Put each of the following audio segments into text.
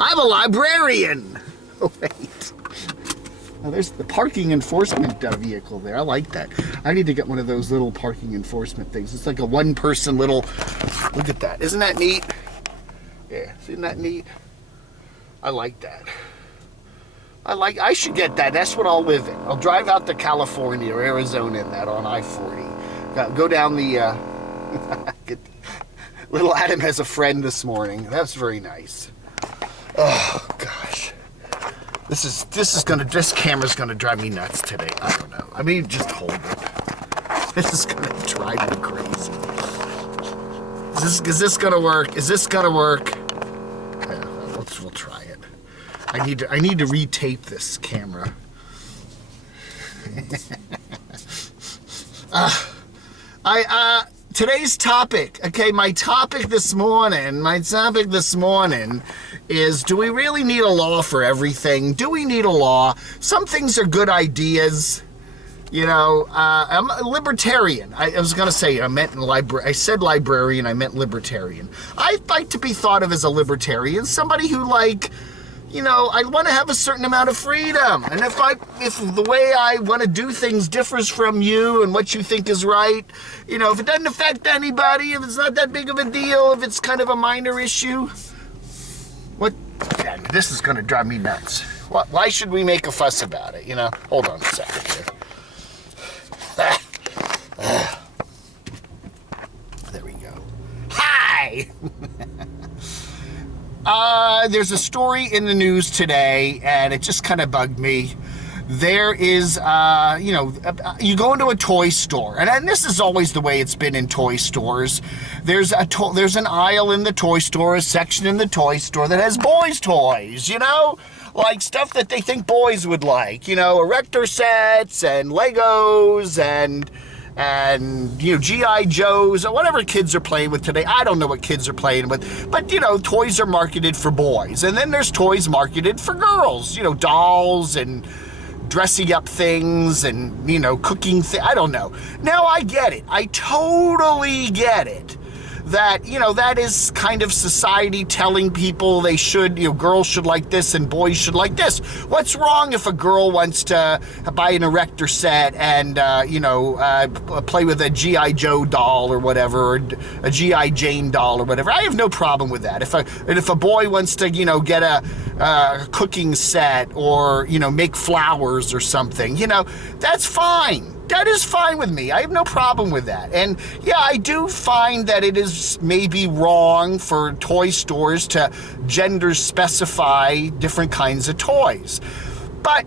I'm a librarian. Oh, wait. Oh, there's the parking enforcement vehicle there. I like that. I need to get one of those little parking enforcement things. It's like a one-person little... Look at that. Isn't that neat? Yeah, isn't that neat? I like that. I should get that. That's what I'll live in. I'll drive out to California or Arizona in that on I-40. Go down the... Little Adam has a friend this morning. That's very nice. Oh, gosh. This camera's gonna drive me nuts today. I don't know. I mean, just hold it. This is gonna drive me crazy. Is this gonna work? Is this gonna work? Yeah, we'll try it. I need to retape this camera. Today's topic, okay, my topic this morning is, do we really need a law for everything? Do we need a law? Some things are good ideas. You know, I'm a libertarian. I was going to say, I said librarian, I meant libertarian. I'd like to be thought of as a libertarian, somebody who, like, you know, I want to have a certain amount of freedom. And if the way I want to do things differs from you and what you think is right, you know, if it doesn't affect anybody, if it's not that big of a deal, if it's kind of a minor issue, this is going to drive me nuts. Why should we make a fuss about it, you know? Hold on a second here. There we go. Hi! There's a story in the news today, and it just kind of bugged me. There is, you go into a toy store, and this is always the way it's been in toy stores. There's an aisle in the toy store, a section in the toy store that has boys' toys, you know? Like stuff that they think boys would like, you know, erector sets and Legos and you know, G.I. Joes or whatever kids are playing with today. I don't know what kids are playing with, but you know, toys are marketed for boys, and then there's toys marketed for girls, you know, dolls and dressing up things and, you know, cooking I don't know. Now I get it. I totally get it. That, you know, that is kind of society telling people they should, you know, girls should like this and boys should like this. What's wrong if a girl wants to buy an erector set and, play with a G.I. Joe doll or whatever, or a G.I. Jane doll or whatever? I have no problem with that. If a boy wants to, you know, get a cooking set or, you know, make flowers or something, you know, that's fine. That is fine with me. I have no problem with that. And yeah, I do find that it is maybe wrong for toy stores to gender specify different kinds of toys. But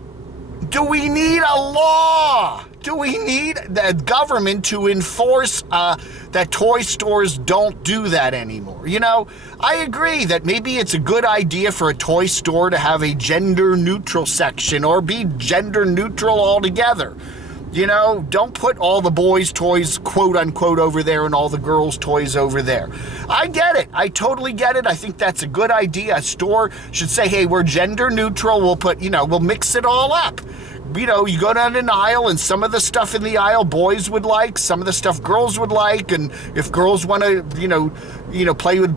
do we need a law? Do we need the government to enforce that toy stores don't do that anymore? You know, I agree that maybe it's a good idea for a toy store to have a gender-neutral section or be gender-neutral altogether. You know, don't put all the boys' toys, quote unquote, over there and all the girls' toys over there. I get it. I totally get it. I think that's a good idea. A store should say, hey, we're gender neutral. We'll mix it all up. You know, you go down an aisle and some of the stuff in the aisle boys would like, some of the stuff girls would like. And if girls want to, play with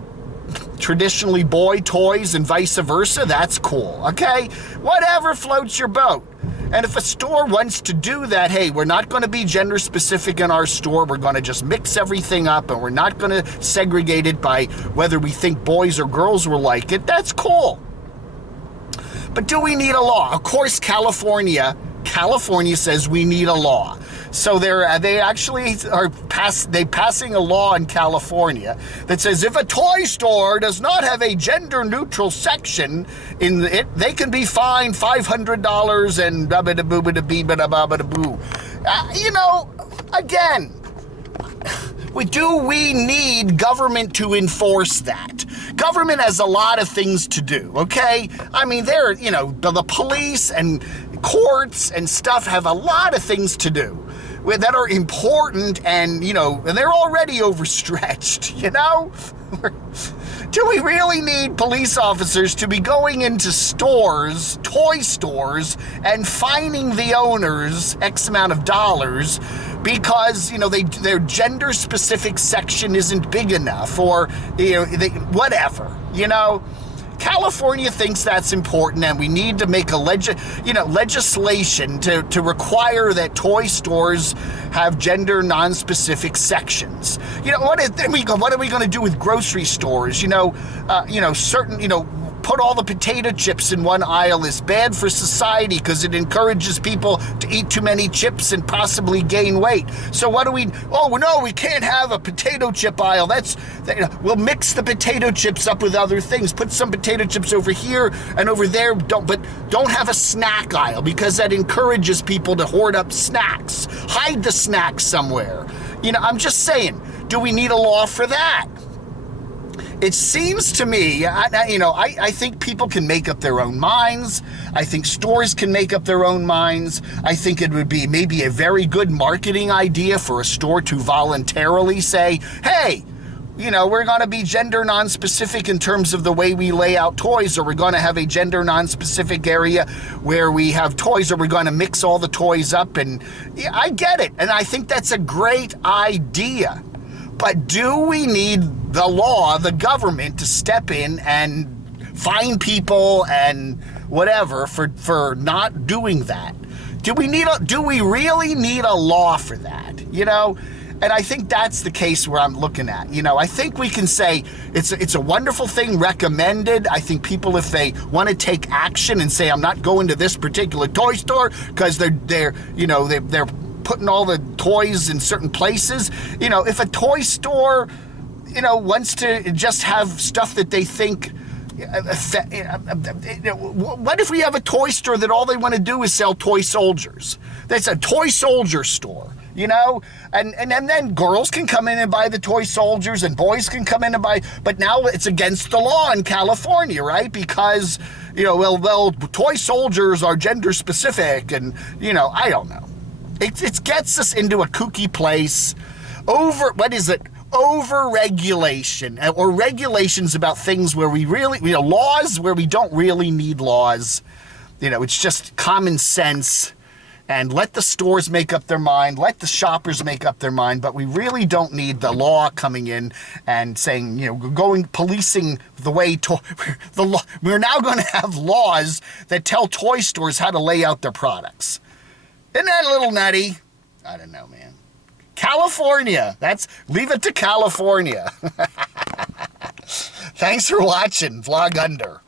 traditionally boy toys and vice versa, that's cool. Okay? Whatever floats your boat. And if a store wants to do that, hey, we're not going to be gender specific in our store. We're going to just mix everything up, and we're not going to segregate it by whether we think boys or girls will like it. That's cool. But do we need a law? Of course, California says we need a law. So they actually are passing a law in California that says if a toy store does not have a gender-neutral section in it, they can be fined $500 and blah-blah-blah-blah-blah-blah-blah-blah. Again, do we need government to enforce that? Government has a lot of things to do, okay? I mean, the police and courts and stuff have a lot of things to do that are important, and they're already overstretched. Do we really need police officers to be going into stores, toy stores, and fining the owners X amount of dollars because their gender specific section isn't big enough, or whatever? California thinks that's important, and we need to make a legislation to require that toy stores have gender non-specific sections. What are we going to do with grocery stores? Put all the potato chips in one aisle is bad for society because it encourages people to eat too many chips and possibly gain weight. So what do we? Oh no, we can't have a potato chip aisle. We'll mix the potato chips up with other things. Put some potato chips over here and over there. Don't have a snack aisle because that encourages people to hoard up snacks. Hide the snacks somewhere. I'm just saying. Do we need a law for that? It seems to me, I think people can make up their own minds. I think stores can make up their own minds. I think it would be maybe a very good marketing idea for a store to voluntarily say, hey, we're going to be gender non-specific in terms of the way we lay out toys, or we're going to have a gender non-specific area where we have toys, or we're going to mix all the toys up. And yeah, I get it. And I think that's a great idea. But do we need the law, the government, to step in and fine people and whatever for not doing that? Do we really need a law for that? And I think that's the case where I'm looking at. I think we can say it's a wonderful thing, recommended. I think people, if they want to take action and say, I'm not going to this particular toy store because they're putting all the toys in certain places. If a toy store, wants to just have stuff that they think, what if we have a toy store that all they want to do is sell toy soldiers? That's a toy soldier store, and then girls can come in and buy the toy soldiers and boys can come in and buy, but now it's against the law in California, right? Because, toy soldiers are gender specific and, I don't know. It gets us into a kooky place. Over-regulation, or regulations about things where we really, laws where we don't really need laws. It's just common sense, and let the stores make up their mind, let the shoppers make up their mind, but we really don't need the law coming in and saying, policing the way we're now going to have laws that tell toy stores how to lay out their products. Isn't that a little nutty? I don't know, man. California. Leave it to California. Thanks for watching Vlog Under.